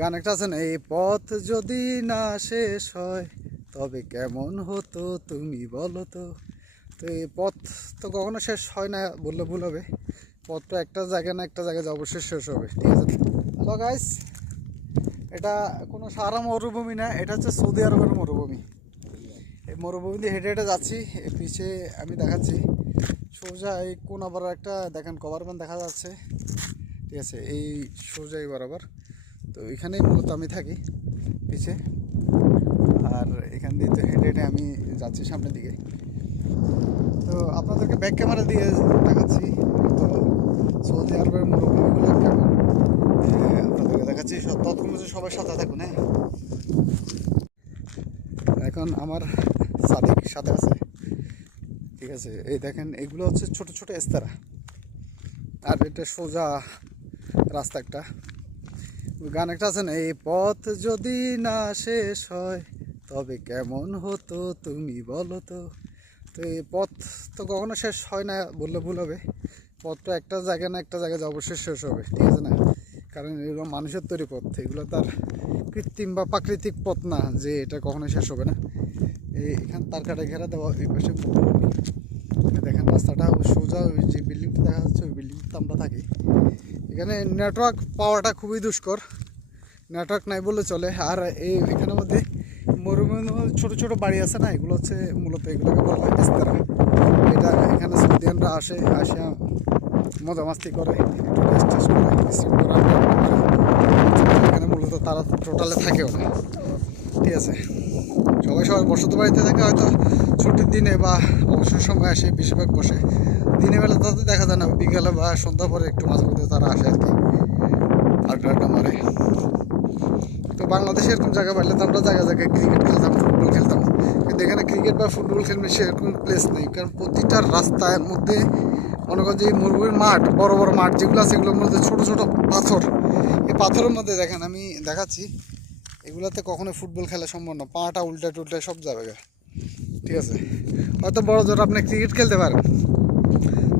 গান একটা আছে না এই পথ যদি না শেষ হয়, তবে কেমন হতো তুমি বলো তো? তো এই পথ তো কখনো শেষ হয় না, বললে ভুল হবে। পথটা একটা জায়গা না একটা জায়গায় অবশ্যই শেষ হবে, ঠিক আছে? হ্যালো গাইস এটা কোনো সারা মরুভূমি না, এটা হচ্ছে সৌদি আরবের মরুভূমি। এই মরুভূমি দিয়ে হেঁটে হেঁটে যাচ্ছি, এর পিছে আমি দেখাচ্ছি। সোজা এই কোন আবার একটা, দেখেন কভার দেখা যাচ্ছে, ঠিক আছে? এই সোজা এই বরাবর। তো এখানেই মূলত আমি থাকি পিছে আর এখান দিয়ে তো হেঁটে হেঁটে আমি যাচ্ছি সামনের দিকে। তো আপনাদেরকে ব্যাক ক্যামেরা দিয়ে দেখাচ্ছি। তো সৌদি আরবের মরুভূমিগুলো কেমন? হ্যাঁ, আপনাদেরকে দেখাচ্ছি। ততক্ষণ পর্যন্ত সবাই সাথে থাকুন হ্যাঁ। এখন আমার সাদিক সাথে আছে। ঠিক আছে এই দেখেন এগুলো হচ্ছে ছোট ছোট এস্তারা। আর এটা সোজা রাস্তা একটা। গান একটা আছে না, এই পথ যদি না শেষ হয়, তবে কেমন হতো তুমি বলো তো? তো এই পথ তো কখনো শেষ হয় না বললে ভুল হবে। পথটা একটা জায়গা না একটা জায়গায় অবশ্যই শেষ হবে, ঠিক আছে না? কারণ এগুলো মানুষের তৈরি পথ, এগুলো তার কৃত্রিম বা প্রাকৃতিক পথ না যে এটা কখনো শেষ হবে না। এখান তার কাটা ঘেরা দেওয়া এই পাশে দেখেন রাস্তাটা সোজা ওই যে বিল্ডিংটা দেখা যাচ্ছে, ওই বিল্ডিংটা আমরা থাকি। এখানে নেটওয়ার্ক পাওয়াটা খুবই দুষ্কর। নেটওয়ার্ক নাই বলে চলে। আর এই এখানের মধ্যে মরুভূমির ছোটো ছোটো বাড়ি আছে না, এগুলো হচ্ছে মূলত এগুলোকে বলা হয় এটা এখানে সৌদিয়ানরা আসে আসে মজা মাস্তি করে, একটু রেস্ট টেস্ট করে। এখানে মূলত তারা টোটালে থাকেও না। ঠিক আছে। সবাই সবাই বসত বাড়িতে থাকে, হয়তো ছুটির দিনে বা অবসর সময় আসে বেশিরভাগ বসে। দিনের বেলা তাদের দেখা যায় না, বিকালে বা সন্ধ্যা পরে একটু মাঝে মধ্যে তারা আসে আর কি আড্ডা আড্ডা মারে তো বাংলাদেশে এরকম জায়গা পাইলে তো আমরা জায়গায় জায়গায় ক্রিকেট খেলতাম ফুটবল খেলতাম। কিন্তু এখানে ক্রিকেট বা ফুটবল খেলবে সেরকম প্লেস নেই, কারণ প্রতিটা রাস্তার মধ্যে মনে করেন যে এই মুরগির মাঠ, বড় বড় মাঠ যেগুলো আছে, এগুলোর মধ্যে ছোটো ছোটো পাথর। এই পাথরের মধ্যে দেখেন, আমি দেখাচ্ছি। এগুলোতে কখনো ফুটবল খেলা সম্ভব না। পাটা উল্টা টুল্টা সব যাবে ঠিক আছে? হয়তো বড় জোর আপনি ক্রিকেট খেলতে পারেন।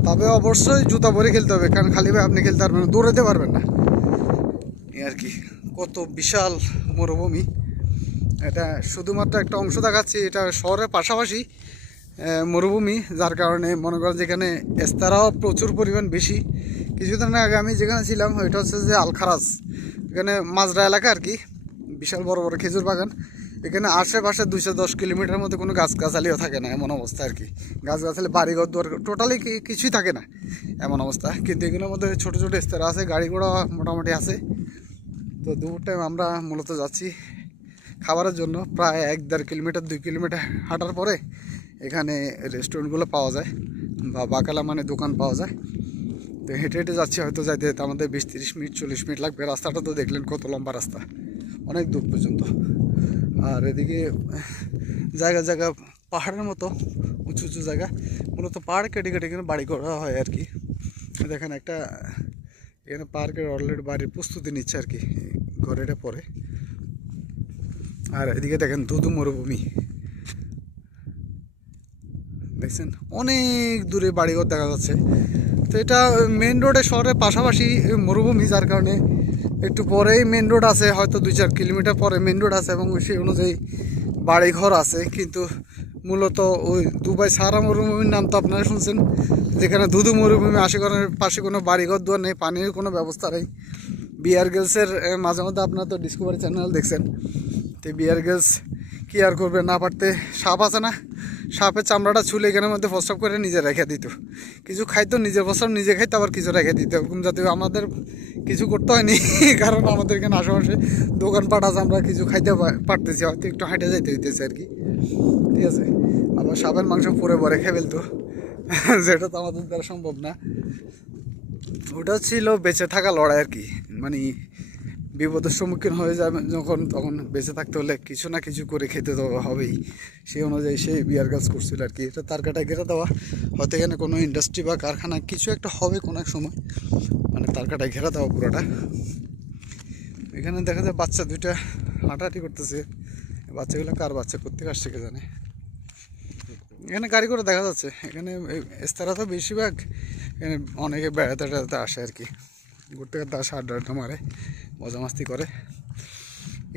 তবে অবশ্যই জুতা পরে খেলতে হবে, কারণ খালি ভাই আপনি খেলতে পারবেন দৌড়াতে পারবেন না। আর কি, কত বিশাল মরুভূমি। এটা শুধুমাত্র একটা অংশ দেখাচ্ছি, এটা শহরের পাশাপাশি মরুভূমি, যার কারণে মনে করেন যেখানে এস্তারাও প্রচুর পরিমাণ বেশি। কিছুদিন আগে আমি যেখানে ছিলাম, ওইটা হচ্ছে যে আলখারাজ। এখানে মাজরা এলাকা আর কি। বিশাল বড় বড় খেজুর বাগান। এখানে আশেপাশে দুইশো দশ কিলোমিটার মধ্যে কোনো গাছ গাছালিও থাকে না, এমন অবস্থা আর কি। গাছ গাছালি বাড়িঘর, দুয়ার টোটালি কিছুই থাকে না, এমন অবস্থা। কিন্তু এগুলোর মধ্যে ছোটো ছোটো এস্তারা আছে, গাড়ি ঘোড়া মোটামুটি আছে। তো দুপুর টাইম আমরা মূলত যাচ্ছি খাবারের জন্য। প্রায় এক দেড় কিলোমিটার, দুই কিলোমিটার হাঁটার পরে এখানে রেস্টুরেন্টগুলো পাওয়া যায়, বা বাকালা মানে দোকান পাওয়া যায়। তো হেঁটে হেঁটে যাচ্ছি, হয়তো যাইতে আমাদের বিশ তিরিশ মিনিট, চল্লিশ মিনিট লাগবে। রাস্তাটা তো দেখলেন কত লম্বা রাস্তা। অনেক দূর পর্যন্ত। আর এদিকে জায়গা জায়গা, পাহাড়ের মতো উঁচু উঁচু জায়গা। মূলত পাহাড় কেটে কেটে এখানে বাড়ি করা হয় আর কি। দেখেন একটা, এখানে পার্কের অলরেডি বাড়ির প্রস্তুতি নিচ্ছে আর কি ঘরেটা পরে। আর এদিকে দেখেন ধুধু মরুভূমি। দেখছেন? অনেক দূরে বাড়িঘর দেখা যাচ্ছে। তো এটা মেন রোডে শহরের পাশাপাশি মরুভূমি, যার কারণে একটু পরেই মেন রোড আছে, হয়তো দুই চার কিলোমিটার পরে মেন রোড আছে এবং সেই অনুযায়ী বাড়িঘর আছে। কিন্তু মূলত ওই দুবাই সারা মরুভূমির নাম তো আপনারা শুনছেন। যেখানে ধুধু মরুভূমি আশেপাশের পাশে কোনো বাড়িঘর, দুয়ার নেই, পানির কোনো ব্যবস্থা নেই। বিয়ার গেলসের মাঝে মধ্যে আপনারা তো ডিসকভারি চ্যানেল দেখছেন। তো বিয়ার গেলস কি আর করবে না পারতে, সাপ আছে না? সাপের চামড়াটা ছুলে এখানের মধ্যে প্রস্রাব করে নিজে রেখে দিত। কিছু খাইতো, নিজের প্রস্রাব নিজে খাইতো, আবার কিছু রেখে দিত। এরকম যাতে আমাদের কিছু করতে হয়নি, কারণ আমাদের এখানে আশেপাশে দোকানপাট আছে, আমরা কিছু খাইতে পারতেছি, হয়তো একটু হাঁটে যাইতে হইতেছে আর কি। ঠিক আছে? আবার সাপের মাংস পরে পরে খেয়ে ফেলতো। যেটা তো আমাদের দ্বারা সম্ভব না। ওটা ছিল বেঁচে থাকা লড়াই আর কি। মানে বিপদের সম্মুখীন হয়ে যাবে যখন, তখন বেঁচে থাকতে হলে কিছু না কিছু করে খেতে তো হবেই। সেই অনুযায়ী সেই বিয়ার গাছ করছিল আর কি এটা তার কাটা ঘেরা দেওয়া। হয়তো এখানে কোনো ইন্ডাস্ট্রি বা কারখানা কিছু একটা হবে কোনো এক সময়। মানে তার কাটায় ঘেরা দেওয়া পুরোটা। এখানে দেখা যায় বাচ্চা দুইটা হাঁটাহাঁটি করতেছে। বাচ্চাগুলো কার বাচ্চা? করতে আসছে কে জানে? এখানে গাড়ি করে দেখা যাচ্ছে। এখানে এস্তারা তো বেশিরভাগ এখানে অনেকে বেড়াতে টেড়াতে আসে আর কি ঘুরতে ঘুরতে আসে আড্ডা আড্ডা মারে। মজা মাস্তি করে।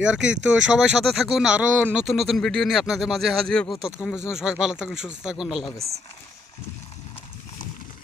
এ আর কি, তো সবাই সাথে থাকুন আরও নতুন নতুন ভিডিও নিয়ে আপনাদের মাঝে হাজির হব। ততক্ষণ পর্যন্ত সবাই ভালো থাকুন, সুস্থ থাকুন, আল্লাহ হাফেজ।